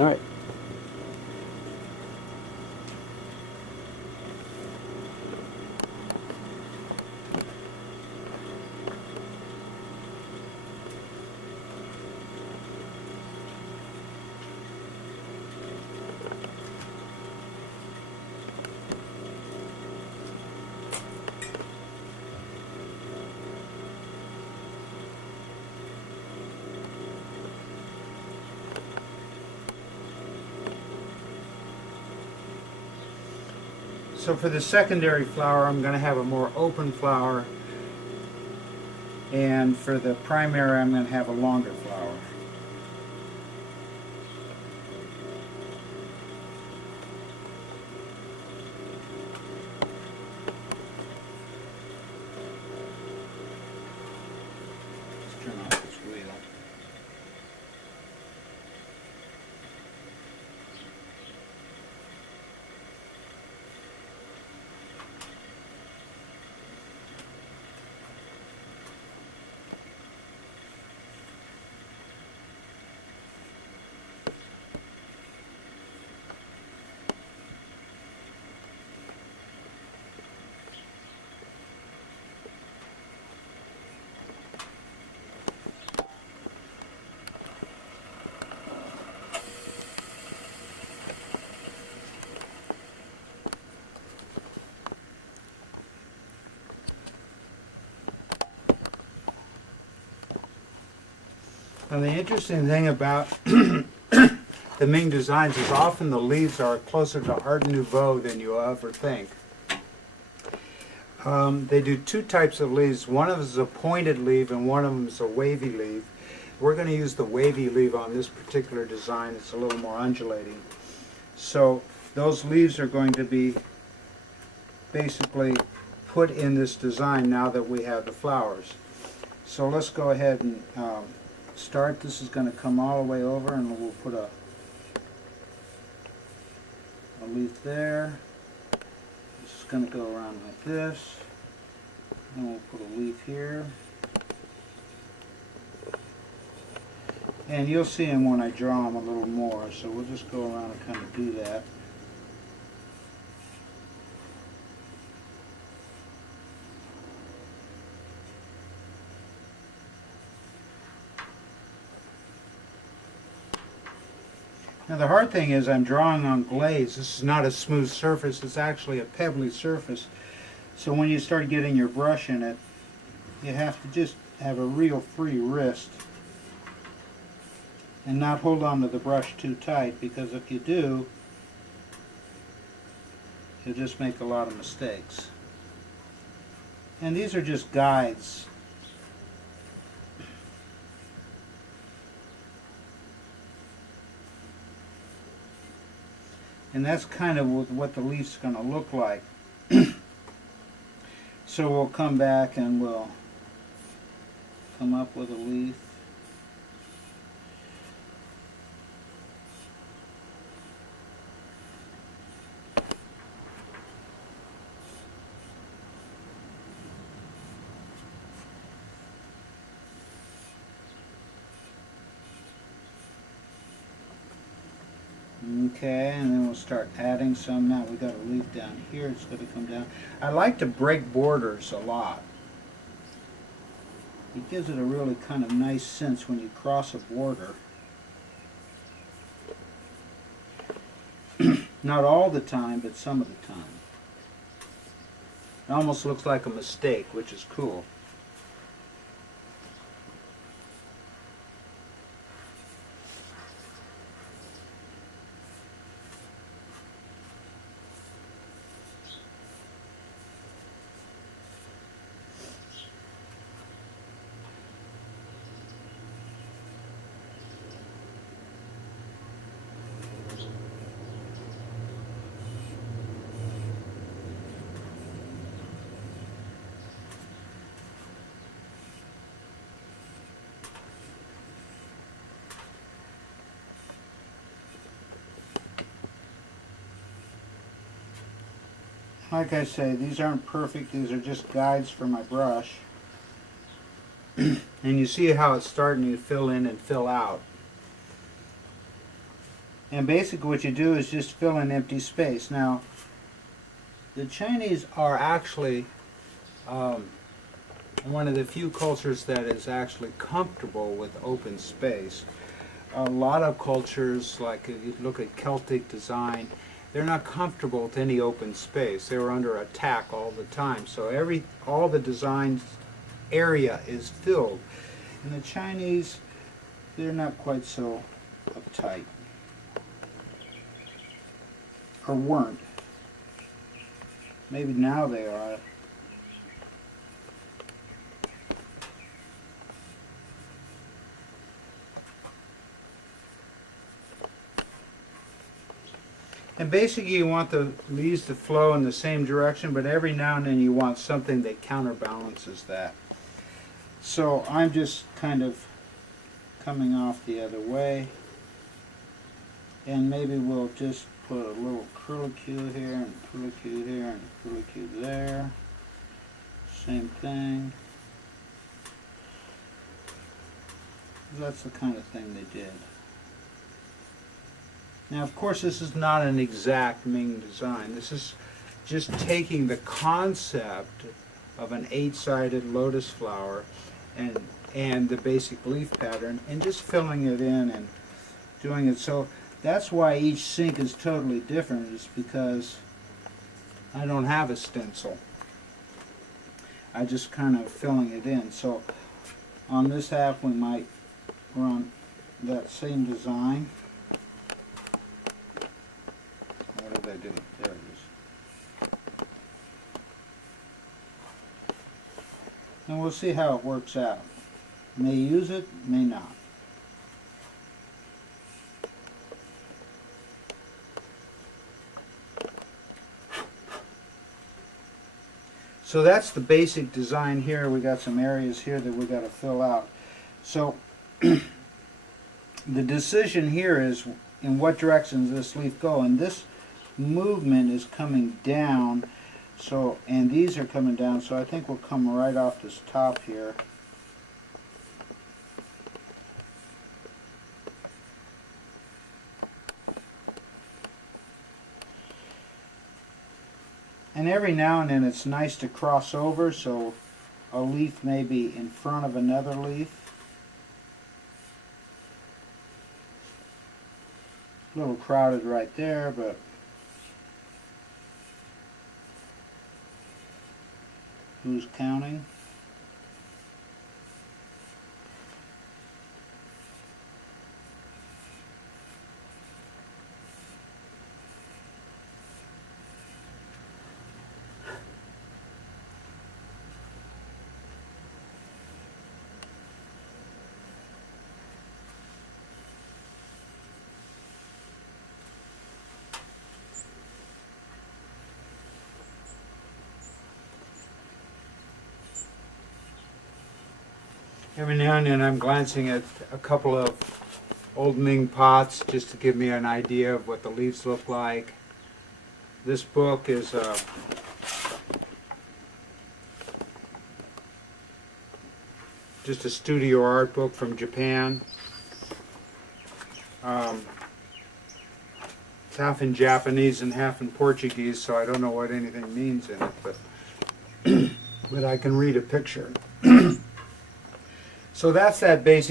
All right. So for the secondary flower, I'm going to have a more open flower, and for the primary, I'm going to have a longer flower. Let's turn off this wheel. Now the interesting thing about the Ming designs is often the leaves are closer to Art Nouveau than you ever think. They do two types of leaves. One of them is a pointed leaf and one of them is a wavy leaf. We're going to use the wavy leaf on this particular design. It's a little more undulating. So those leaves are going to be basically put in this design now that we have the flowers. So let's go ahead and start. This is going to come all the way over, and we'll put a leaf there. This is going to go around like this, and we'll put a leaf here. And you'll see them when I draw them a little more, so we'll just go around and kind of do that. Now the hard thing is I'm drawing on glaze. This is not a smooth surface, it's actually a pebbly surface. So when you start getting your brush in it, you have to just have a real free wrist and not hold on to the brush too tight, because if you do, you'll just make a lot of mistakes. And these are just guides. And that's kind of what the leaf's going to look like. So we'll come back and we'll come up with a leaf. Okay, and then we'll start adding some. Now we got a leaf down here, it's going to come down. I like to break borders a lot. It gives it a really kind of nice sense when you cross a border. Not all the time, but some of the time. It almost looks like a mistake, which is cool. Like I say, these aren't perfect, these are just guides for my brush. And you see how it's starting to fill in and fill out. And basically what you do is just fill in empty space. Now, the Chinese are actually one of the few cultures that is actually comfortable with open space. A lot of cultures, like if you look at Celtic design, they're not comfortable with any open space. They were under attack all the time. So all the design area is filled. And the Chinese, they're not quite so uptight. Or weren't. Maybe now they are. And basically you want the leaves to flow in the same direction, but every now and then you want something that counterbalances that. So I'm just kind of coming off the other way. And maybe we'll just put a little curlicue here, and a curlicue here, and a curlicue there. Same thing. That's the kind of thing they did. Now, of course, this is not an exact Ming design. This is just taking the concept of an 8-sided lotus flower and the basic leaf pattern and just filling it in and doing it. So that's why each sink is totally different, is because I don't have a stencil. I just kind of filling it in. So on this half we might run that same design. What did I do? There it is. And we'll see how it works out. May use it, may not. So that's the basic design here. We got some areas here that we got to fill out. So the decision here is in what direction does this leaf go, and this movement is coming down, so, and these are coming down, so I think we'll come right off this top here. And every now and then it's nice to cross over, so a leaf may be in front of another leaf. A little crowded right there, but who's counting? Every now and then I'm glancing at a couple of old Ming pots just to give me an idea of what the leaves look like. This book is just a studio art book from Japan. It's half in Japanese and half in Portuguese, so I don't know what anything means in it, but but I can read a picture. So that's that basic